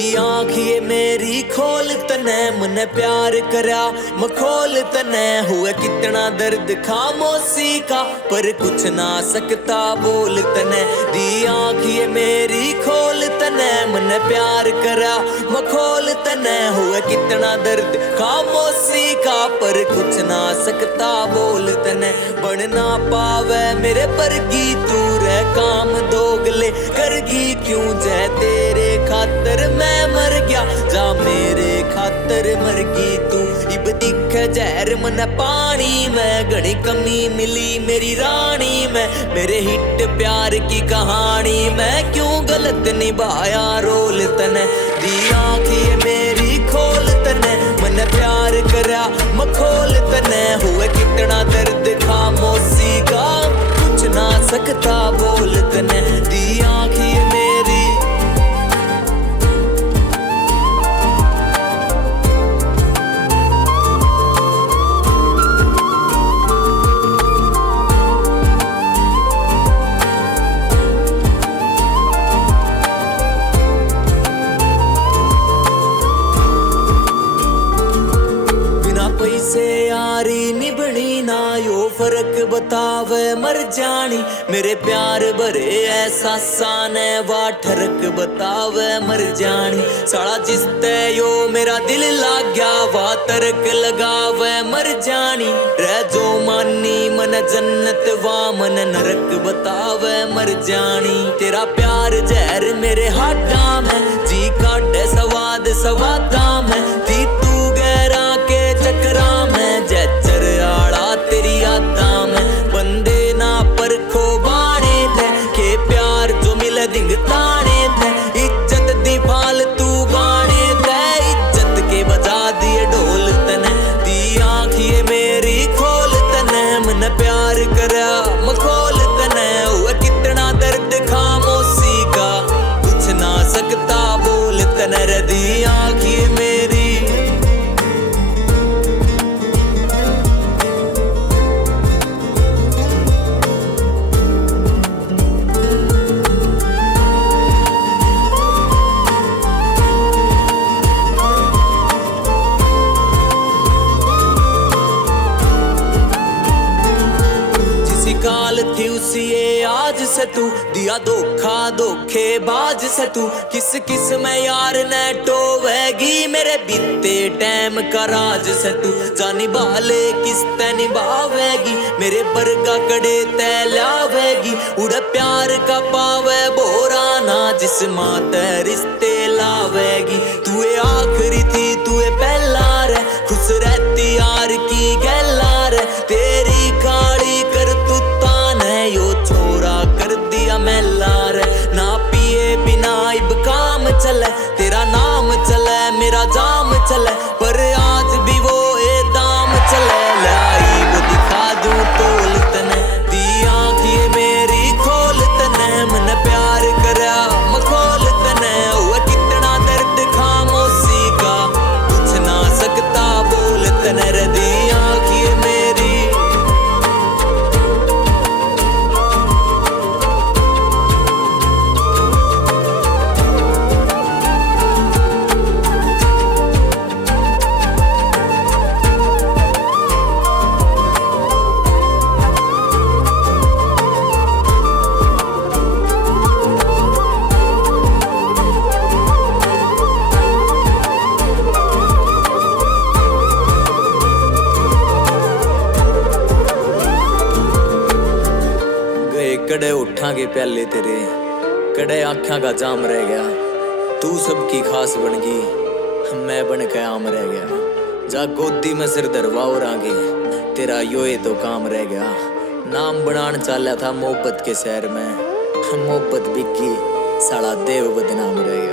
दी आँख ये मेरी खोल तने मने प्यार करया मखोल तने हुए कितना दर्द खामोशी का पर कुछ ना सकता बोल तने दी आँख ये मेरी खोल तने मने प्यार करया मखोल तने हुए कितना दर्द खामोशी का पर कुछ ना सकता बोल तने बन ना पावे मेरे परगी तू रे काम दोगले करगी क्यों जय तेरे खातर मैं मर गया जा मेरे खातर मरगी तू इब दिख जहर मन पानी में घनी कमी मिली मेरी रानी में मेरे हिट प्यार की कहानी में क्यों गलत निभाया रोल तने दी आँख ये मेरी खोल तने मन प्यार करा मखोल तने हुए कितना दर्द खामोशी का कुछ ना सकता बोल तने दी आँख ये मेरी से यारी निभनी ना यो फर्क बतावे मर जानी मेरे प्यार भरे एहसासा ने वा ठरक बतावे मर जानी साला जिसते यो मेरा दिल लाग गया वा तरक लगावे मर जानी रह जो मानी मन जन्नत वा मन नरक बतावे मर जानी तेरा प्यार जहर मेरे हाथा में जी काटे सवाद सवादा में दी तू गहरा के चकरा में जैचर आड़ा तेरी यादा में बंदे ना परखो बाणे थे के प्यार जो मिले दिंग ताने थे इज्जत दी फालतू गाने थे इज्जत के बजा दिए ढोल तने दी आँख ये मेरी खोल तने मन प्यार करा मखोल तने हुआ कितना दर्द खामोशी का कुछ ना सकता बोल तने रे दी आँख ये मेरी काल थी उसी ये आज से तू दिया धोखा धोखेबाज से तू किस किस में यार ने टोवेगी मेरे बीते टाइम का राज से तू जानी बाले किस ते निभावेगी मेरे बरगा कड़े ते लावेगी उड़ प्यार का पावे बोरा ना जिस माते रिश्ते लावेगी तू आखिरी थी तू पहला रे खुश रहती यार की गहला रे तेरी काली कर तू यो छोरा कर दिया मैं लार ना पिए बिना इब काम चले तेरा नाम चले मेरा जाम चले पर आज भी वो ए दाम चले लाई वो दिखा दूं तोल तने दी आँख ये मेरी खोल तने मन प्यार करा मखोल तने हुआ कितना दर्द खामोशी का कुछ ना सकता बोल तने रे दी आँख ये मेरी कड़े उठांगे प्याले तेरे कड़े आँखों का जाम रह गया तू सबकी खास बन गई मैं बन के आम रह गया जा गोदी में सिर धरवा और आगे तेरा यो ये तो काम रह गया नाम बनान चाला था मोहब्बत के शहर में मोहब्बत बिकी साला देव बदनाम रह गया।